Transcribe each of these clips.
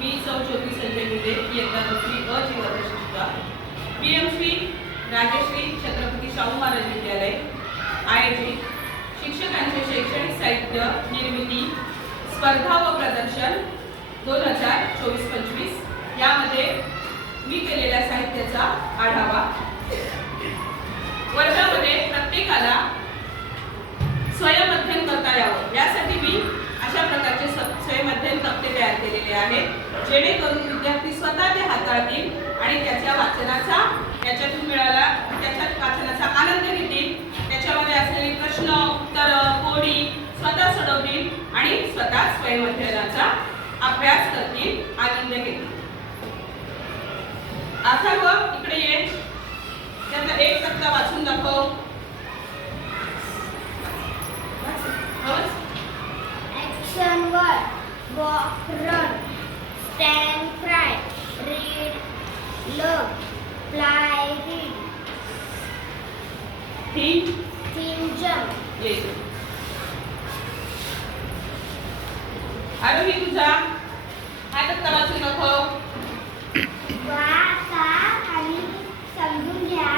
मी सौ ज्योती संजय मुले इयत्ता 9वी अ ची वर्गशिक्षिका पीएमसी राजश्री छत्रपती शाहू महाराज विद्यालय आयोजित शिक्षकांचे शैक्षणिक साहित्य निर्मिती स्पर्धा व प्रदर्शन 2024-25 यामध्ये मी केलेल्या साहित्याचा आढावा। वर्गामध्ये प्रत्येकाला स्वयंअध्ययन करता यावं यासाठी मी अशा प्रकारचे स्वयंअध्ययन तक्ते तयार केलेले आहेत, जेणेकरून विद्यार्थी स्वतः ते हाताळतील आणि त्याच्या वाचनाचा वाचनाचा आनंद घेतील, त्याच्यामध्ये असलेले प्रश्न उत्तर कोडी स्वतः सोडवतील आणि स्वतः स्वयंअध्ययनाचा अभ्यास करतील, आनंद घेतील। अथर्व इकडे ये, त्याचा एक तक्ता वाचून दाखव। Action word: walk, run, stand, cry, read, look, fly, read. Think, jump. Yes. आरोही तुझा हा तक्ता वाचून दाखव। वाचा आणि समजून घ्या।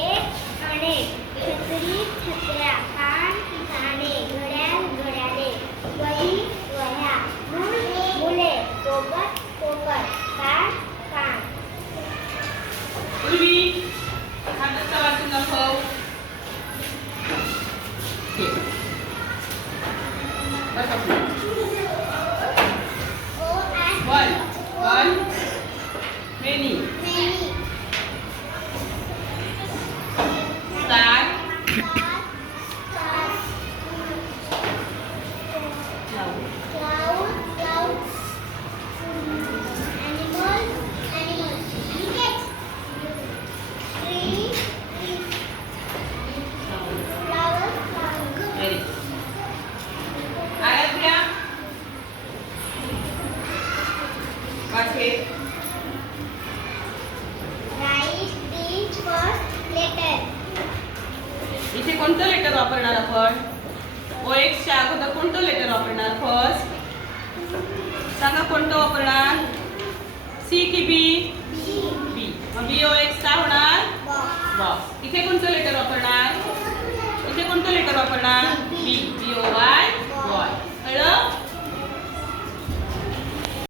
एक अनेक, छत्री छत्र्या, कान काने, घड्याळ घड्याळे, वही वह्या, मुले पोपट पोपट, कान कान। उर्वी हा तक्ता वाचून दाखव। One, many. Star, clouds, animals, tree, flowers, very. Aaradhya वाचे। write the first letter. इथे कोणतं लेटर वापरणार आपण? OX च्या अगोदर कोणतं लेटर वापरणार? फर्स्ट सांगा, कोणतं वापरणार? C की B? B. मग BOX काय होणार? बॉक्स। इथे कोणतं लेटर वापरणार? इथे कोणतं लेटर वापरणार? B. BOY boy. कळलं?